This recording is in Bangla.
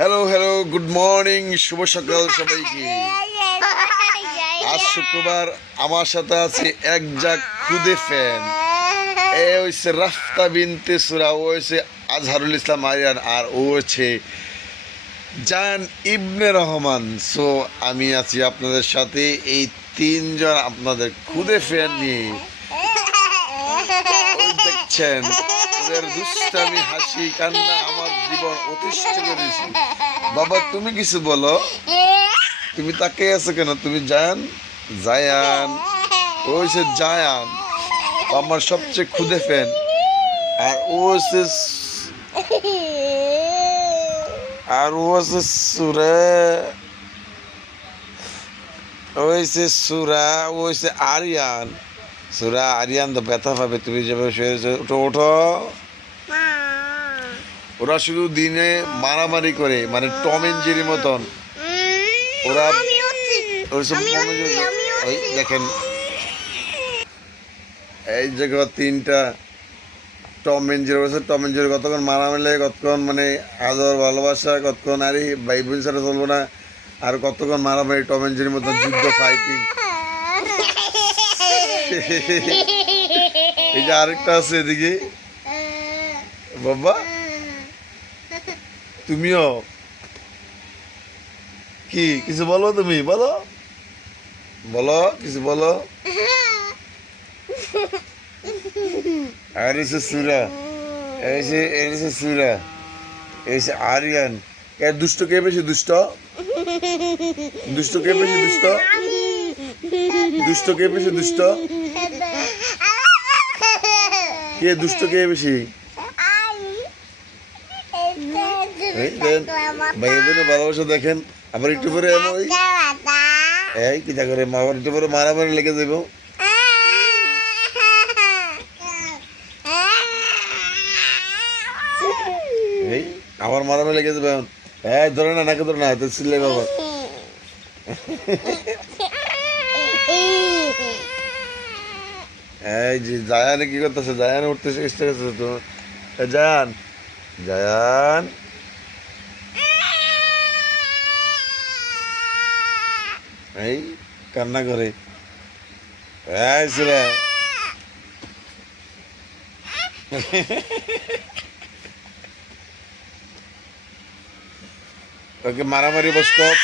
হ্যালো হ্যালো গুড মর্নিং শুভ সকাল সবাইকে। আজ শুক্রবার আমার সাথে আছে এক জাক খুদে ফ্যান এ হয়েছে রাফতা বিনতে সুরা ও হয়েছে আজহারুল ইসলাম আরিয়ান আর ও হচ্ছে জান ইবনে রহমান। সো আমি আছি আপনাদের সাথে এই তিনজন আপনাদের খুদে ফ্যান নিয়ে। দেখছেন? দুষ্টামি, হাসি, কান্না আমার জীবন অতিষ্ঠ করেছি বাবা, তুমি কিছু বলো? তুমি তাকে আছো কেন? তুমি ও জায়ান। আমার সবচেয়ে খুদে ফ্যান। আর ও হচ্ছে আর ও হচ্ছে সুরে। ও হচ্ছে সুরা, ও হচ্ছে আরিয়ান। সুরা আরিয়ান তো ব্যথা পাবে তুমি যেভাবে শুয়েছো ওঠো ওঠো ওরা শুধু দিনে মারামারি করে মানে টম এন্ড জেরি মতন। ওরা ওই দেখেন। এই জায়গা তিনটা টম এন্ড জেরি বলছে টম এন্ড জেরি কতক্ষণ মারামারি লাগে কতক্ষণ মানে আদর ভালোবাসা কতক্ষণ আরে ভাই বোন ছাড়া চলবো না আর কতক্ষণ মারামারি টম এন্ড জেরির মতন যুদ্ধ ফাইটিং এই যে আরেকটা আছে এদিকে। বাবা তুমিও? কি কিছু বলো তুমি? বলো। বলো কিছু বলো। আর এসে সুরা। এসে এসে সুরা। এসে আরিয়ান। এর দুষ্ট কে বেশি দুষ্ট? দুষ্ট কে বেশি দুষ্ট? দুষ্ট কে বেশি দুষ্ট? কে দুষ্ট কে বেশি ভাই বোনের ভালোবাসা দেখেন আবার একটু পরে এই কিটা করে মা আবার একটু পরে মারামারি লেগে যাব এই আবার মারামারি লেগে যাবে এখন এই ধরে না নাকে ধরে না তো সিলে বাবা এই যে জায়ানে কি করতেছে? জায়ান উঠতেছে চেষ্টা করতেছে তো। জায়ান জায়ান। এই কান্না করে। এই ওকে মারামারি বস্তব